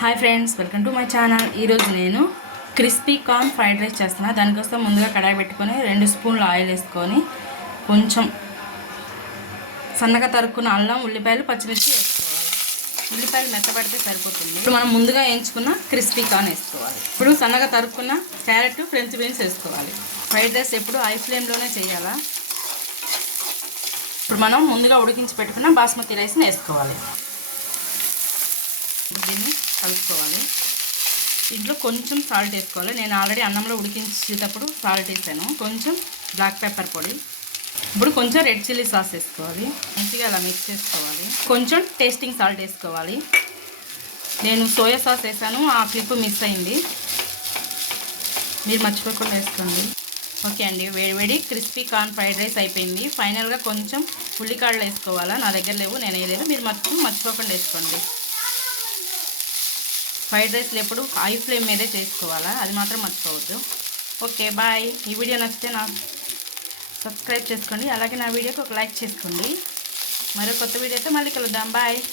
Hi friends, welcome to my channel. ఈరోజు నేను crispy corn fried rice చేస్తున్నాను. దానికోసం ముందుగా కడాయి పెట్టుకొని 2 స్పూన్లు ఆయిల్ వేసుకొని కొంచెం సన్నగా తరుక్కున్న అల్లం, ఉల్లిపాయలు, పచ్చిమిర్చి వేసుకోవాలి. ఉల్లిపాయలు మెత్తబడితే సరిపోతుంది. ఇప్పుడు మనం ముందుగా వేయించుకున్న క్రిస్పీ కార్న్ వేసుకోవాలి. ఇప్పుడు సన్నగా తరుక్కున్న క్యారెట్, ఫ్రెంచ్ బీన్స్ వేసుకోవాలి. ఫ్రైడ్ రైస్ ఎప్పుడు హై ఫ్లేమ్లోనే చేయాలా. ఇప్పుడు మనం ముందుగా ఉడికించి పెట్టుకున్న బాస్మతి రైస్ని వేసుకోవాలి. దీన్ని కలుపుకోవాలి. ఇంట్లో కొంచెం సాల్ట్ వేసుకోవాలి. నేను ఆల్రెడీ అన్నంలో ఉడికించేటప్పుడు సాల్ట్ వేసాను. కొంచెం బ్లాక్ పెప్పర్ పొడి, ఇప్పుడు కొంచెం రెడ్ చిల్లీ సాస్ వేసుకోవాలి. మంచిగా అలా మిక్స్ చేసుకోవాలి. కొంచెం టేస్టింగ్ సాల్ట్ వేసుకోవాలి. నేను సోయా సాస్ వేసాను, ఆ క్లిప్ మిస్ అయింది, మీరు మర్చిపోకుండా వేసుకోండి. ఓకే అండి, వేడి క్రిస్పీ కార్న్ ఫ్రైడ్ రైస్ అయిపోయింది. ఫైనల్గా కొంచెం ఉల్లికాడలు వేసుకోవాలా. నా దగ్గర లేవు, నేను వేయలేదు, మీరు మర్చిపోకుండా వేసుకోండి. ఫ్రైడ్ రైస్లు ఎప్పుడు హై ఫ్లేమ్ మీదే చేసుకోవాలా, అది మాత్రం మర్చిపోవద్దు. Okay, bye. ఈ వీడియో నచ్చితే నాకు సబ్స్క్రైబ్ చేసుకోండి, అలాగే నా వీడియోకి ఒక లైక్ చేసుకోండి. మరో కొత్త వీడియోతో మళ్ళీ కలుద్దాం. బాయ్.